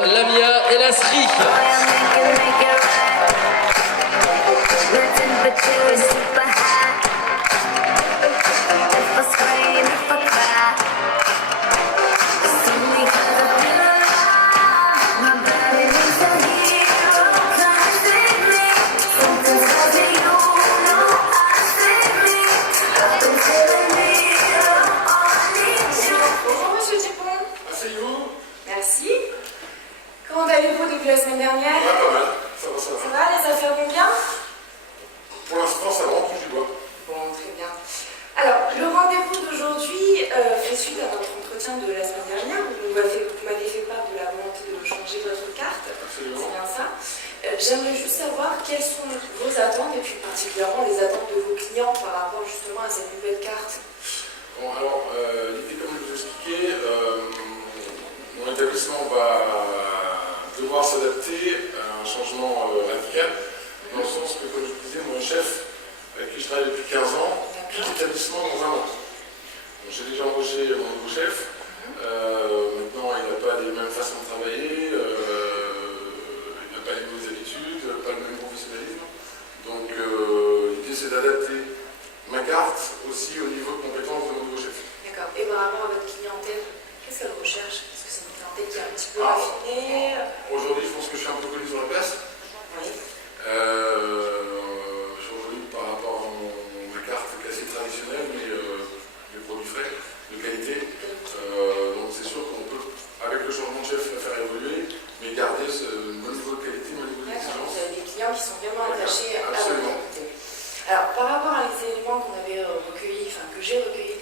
Lamia El Asri. La semaine dernière. Ouais, pas mal. Ça va, ça va. Ça va, les affaires vont bien? Pour l'instant, ça va, touche du bois. Bon, très bien. Alors, le rendez-vous d'aujourd'hui fait suite à notre entretien de la semaine dernière où vous m'avez fait part de la volonté de changer votre carte. Absolument. C'est bien ça. J'aimerais juste savoir quelles sont vos attentes et puis particulièrement les attentes de vos clients par rapport justement à cette nouvelle carte. Bon, alors, l'idée, comme je vous ai expliqué, mon établissement va devoir s'adapter à un changement radical, dans le sens que, comme je vous disais, mon chef, avec qui je travaille depuis 15 ans, quitte l'établissement dans un an. J'ai déjà embauché mon nouveau chef. Maintenant, il n'a pas les mêmes façons de travailler, il n'a pas les mêmes habitudes, pas le même professionnalisme. Donc, l'idée, c'est d'adapter ma carte aussi au niveau de compétence de mon nouveau chef. D'accord. Et par rapport à votre clientèle, qu'est-ce qu'elle recherche? Est-ce que c'est une clientèle qui est un petit peu raffinée? Aujourd'hui, je pense que je suis un peu connu sur la place. Oui. Aujourd'hui, par rapport à ma carte assez traditionnelle, mais des produits frais, de qualité. Donc c'est sûr qu'on peut, avec le changement de chef, la faire évoluer, mais garder ce bon niveau de qualité, bon niveau d'exigence. Vous avez des clients qui sont vraiment attachés à votre Absolument. qualité. Alors, par rapport à les éléments qu'on avait recueillis, enfin que j'ai recueillis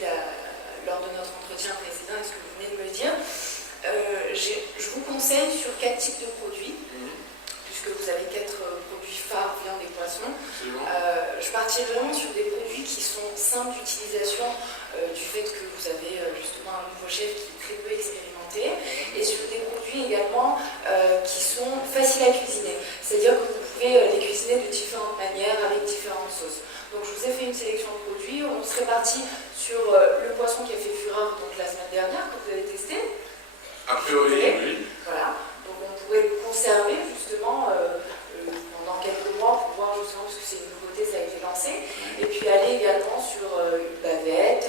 lors de notre entretien précédent, et ce que vous venez de me dire, je vous conseille sur 4 types de produits, puisque vous avez 4 produits phares, viande et poisson. Je partirai vraiment sur des produits qui sont simples d'utilisation du fait que vous avez justement un nouveau chef qui est très peu expérimenté, et sur des produits également qui sont faciles à cuisiner. C'est-à-dire que vous pouvez les cuisiner de différentes manières avec différentes sauces. Donc je vous ai fait une sélection de produits. On serait parti sur le poisson qui a fait fureur donc la semaine dernière, que vous avez testé. A priori, oui. Voilà. Donc on pourrait le conserver justement pendant quelques mois pour voir justement, parce que c'est une nouveauté, ça a été lancé. Et puis aller également sur une bavette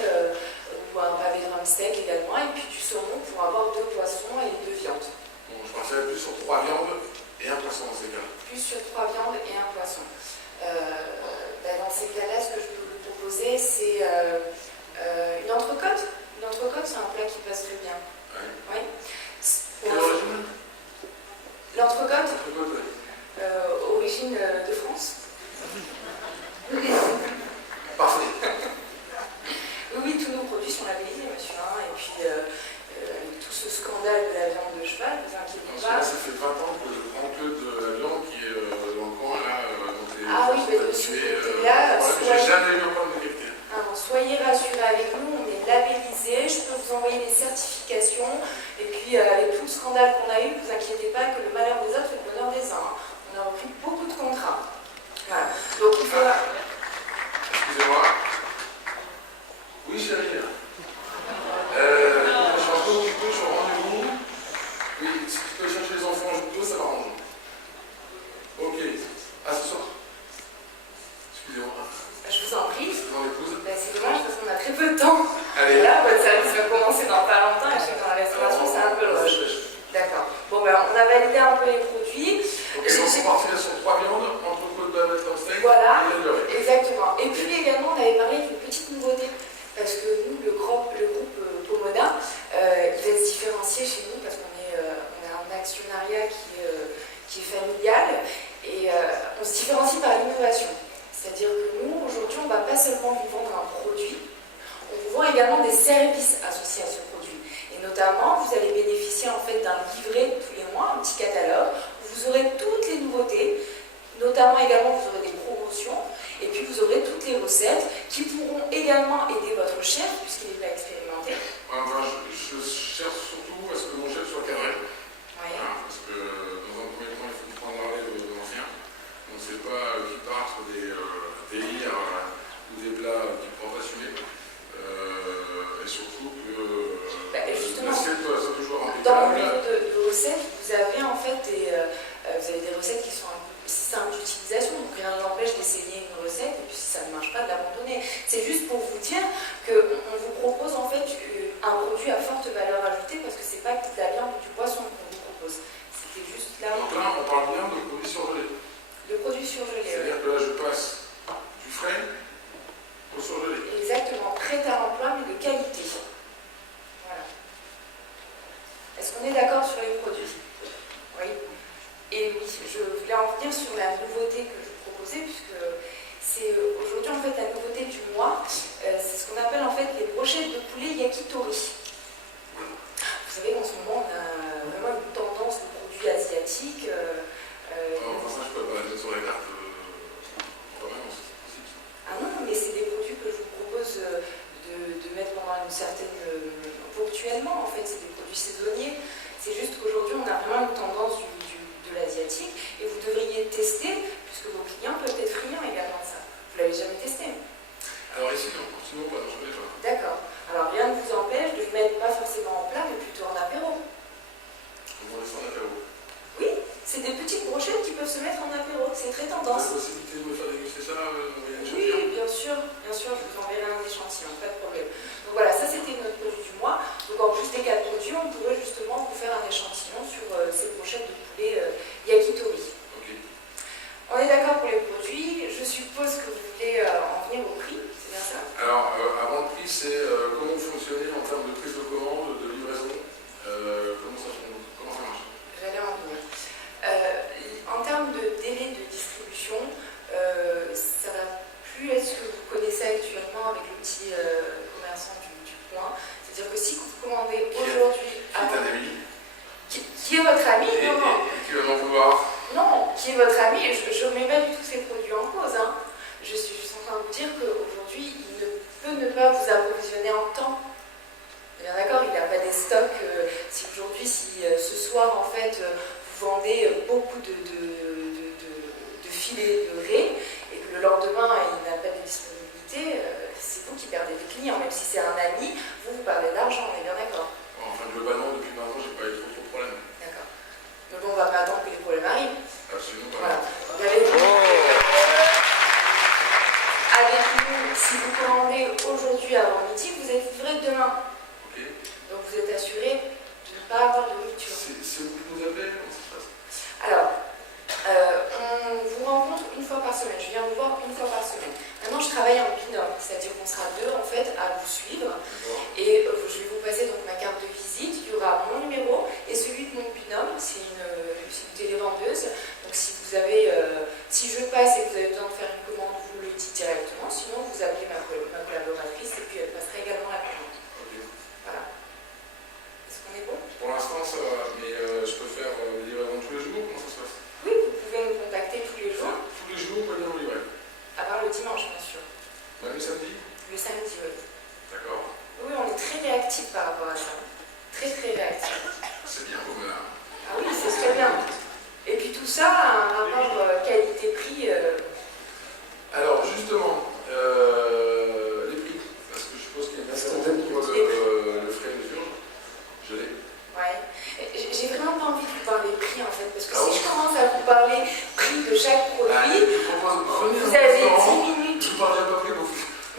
ou un pavé de steak également, et puis du saumon pour avoir 2 poissons et 2 viandes. Bon, je partirais plus sur 3 viandes et un poisson dans ces cas. Plus sur 3 viandes et un poisson. Dans ces cas-là, ce que je peux vous proposer, c'est une entrecôte. Une entrecôte, c'est un plat qui passe très bien. Oui. Oui. Quelle origine? L'entrecôte, Entrecôte, oui. origine de France. Parfait. Oui, tous nos produits sont labellisés, monsieur. Et puis, avec tout ce scandale de la viande de cheval, ne vous inquiétez pas. Ça fait 20 ans que je prends que de la viande qui est dans le coin, là. Ah oui, mais de ce côté-là, j'ai jamais eu un problème de qualité. Soyez rassurés avec nous, on est labellisé, je peux vous envoyer les certifications, et puis avec tout le scandale qu'on a eu, ne vous inquiétez pas que le malheur des autres fait le bonheur des uns. On a repris beaucoup de contrats. Voilà. Donc il faudra... Excusez-moi. Oui, chérie. Je suis un peu occupé, je suis au rendez-vous. Oui, si tu peux chercher les enfants un peu, ça m'arrange. Ok. À ce soir. Excusez-moi. Je vous en prie. Dans l'épouse. C'est dommage parce qu'on a très peu de temps. Allez. Là, votre service va commencer dans pas longtemps, et je sais que dans la restauration, c'est un peu le rush. D'accord. Bon, on a validé un peu les produits. Ok, donc on partirait sur 3 viandes, entrecôte, bavette, steak. Voilà, et le riz. exactement. Et puis également, on avait parlé d'une petite nouveauté, parce que nous, le groupe Pomoda, il va se différencier chez nous, parce qu'on a un actionnariat qui est familial, et on se différencie par l'innovation. C'est-à-dire que nous, aujourd'hui, on ne va pas seulement vous vendre un produit, on vous vend également des services associés à ce produit. Et notamment, vous allez bénéficier en fait d'un livret tous les mois, un petit catalogue, où vous aurez toutes les nouveautés, notamment également vous aurez des promotions, et puis vous aurez toutes les recettes qui pourront également aider votre chef, puisqu'il est pas expérimenté. Enfin, je demander ça en apéro. Oui, c'est des petites brochettes qui peuvent se mettre en apéro, c'est très tendance. Vous avez la possibilité de me faire déguster ça, d'envoyer un Oui, échantillon? bien sûr, je vous enverrai un échantillon, pas de problème. Donc voilà, ça c'était notre produit du mois. Donc en plus des 4 produits, on pourrait justement vous faire un échantillon sur ces brochettes de poulet yakitori. Ok. On est d'accord pour les produits, je suppose que vous voulez en venir au prix, c'est bien ça? Alors, avant le prix, c'est comment vous fonctionnez en termes de prise de commande, de livraison, comment ça marche? J'allais en venir. En termes de délai de distribution, ça va plus être ce que vous connaissez actuellement avec le petit commerçant du coin. C'est-à-dire que si vous commandez aujourd'hui Qui est un ami? qui est votre ami, Et qui va m'en vouloir? Non, qui est votre ami, je ne remets pas du tout ces produits en cause. Hein. Je suis juste en train de vous dire qu'aujourd'hui, il ne peut ne pas vous approvisionner en temps. Bien d'accord, il n'a pas des stocks. Si aujourd'hui, si ce soir, en fait, vous vendez beaucoup de filets de raie et que le lendemain, il n'a pas de disponibilité, c'est vous qui perdez des clients. Même si c'est un ami, vous perdez de l'argent, on est bien d'accord. Enfin, globalement, depuis 20 ans, j'ai pas eu trop de problèmes. D'accord. Mais bon, on ne va pas attendre que les problèmes arrivent. Absolument pas. Voilà. Avec nous, si vous commandez aujourd'hui avant midi, vous êtes livré demain. Ok. Donc vous êtes assuré de ne pas avoir de rupture. C'est vous qui nous appelez? Comment ça se passe? Alors, on vous rencontre une fois par semaine. Je viens vous voir une fois par semaine. Maintenant, je travaille en binôme, c'est-à-dire qu'on sera deux en fait à vous suivre. Et je vais vous passer donc ma carte de visite. Il y aura mon numéro et celui de mon binôme. C'est une télévendeuse. Donc si vous avez, si je passe et que vous avez besoin de faire une commande, vous le dites directement. Sinon, vous appelez ma collaboratrice et puis elle passera également la commande. Ok. Voilà. Est-ce qu'on est bon? Pour l'instant, ça va, mais je peux faire des livraisons tous les jours? Comment ça se passe? Oui, vous pouvez nous contacter tous les jours. Tous les jours, vous pouvez nous livrer? À part le dimanche, bien sûr. Même le samedi? Le samedi, oui. D'accord. Oui, on est très réactifs par rapport à ça. Très, très réactifs. C'est bien, vous là. Ah oui, c'est très bien. Et puis tout ça a un rapport qualité-prix. Alors, justement, les prix. Parce que je suppose qu'il y a une certaine pour le frais de mesure. Je l'ai. Ouais. J'ai vraiment pas envie de vous parler prix en fait. Parce que si je commence à vous parler prix de chaque produit, vous avez 10 minutes. Je vous parlerai pas prix, donc.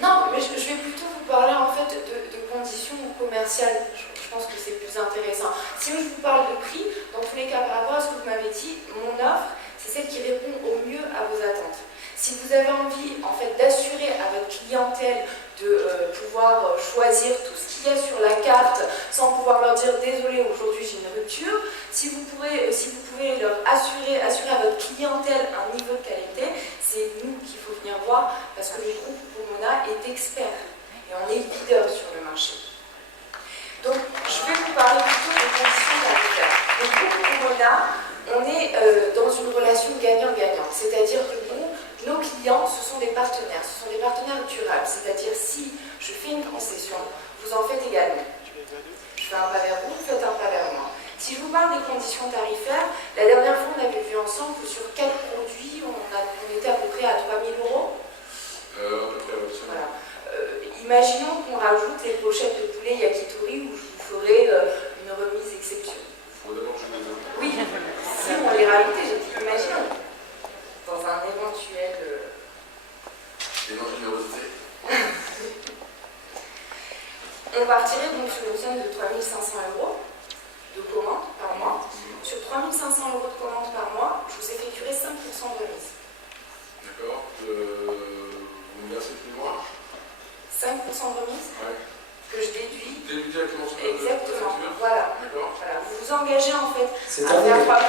Non, mais je vais plutôt vous parler en fait de conditions commerciales. Je pense que c'est plus intéressant. Si je vous parle de prix, dans tous les cas, par rapport à ce que vous m'avez dit, mon offre, c'est celle qui répond au mieux à vos attentes. Si vous avez envie en fait d'assurer à votre clientèle de pouvoir choisir tout ce qu'il y a sur la carte sans pouvoir leur dire désolé aujourd'hui j'ai une rupture, si vous pouvez leur assurer à votre clientèle un niveau de qualité, c'est nous qu'il faut venir voir parce que le groupe Pomona est expert et on est leader sur le marché. Donc je vais vous parler plutôt des conditions tarifaires. Le groupe Pomona, on est dans une relation gagnant-gagnant, c'est-à-dire que nos clients, ce sont des partenaires durables, c'est-à-dire si je fais une concession, vous en faites également. Je fais un pas vers vous, vous faites un pas vers moi. Si je vous parle des conditions tarifaires, la dernière fois on avait vu ensemble que sur 4 produits, on était à peu près à 3 000 €. À peu près, oui. Voilà. Imaginons qu'on rajoute les brochettes de poulet yakitori où je vous ferai une remise exceptionnelle. Il faut d'abord que je les donne. Oui, si on les rajoutait, j'ai dit imaginons. Dans un éventuel... Et dans une générosité. On partirait donc sur une somme de 3 500 € de commande par mois. Sur 3 500 € de commande par mois, je vous effectuerai 5% de remise. D'accord. Vous me versez tous les mois? 5% de remise Ouais. que je déduis. Déduit directement sur la Exactement. facture? Voilà. D'accord. Voilà. Vous vous engagez en fait C'est à faire 3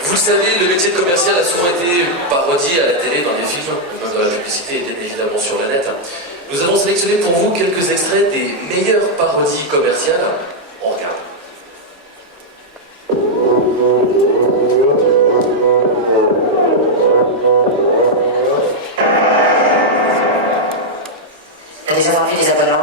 Vous le savez, le métier de commercial a souvent été parodié à la télé, dans les films, même dans la publicité et bien évidemment sur le net. Nous avons sélectionné pour vous quelques extraits des meilleures parodies commerciales. On regarde. déjà rempli les abonnements.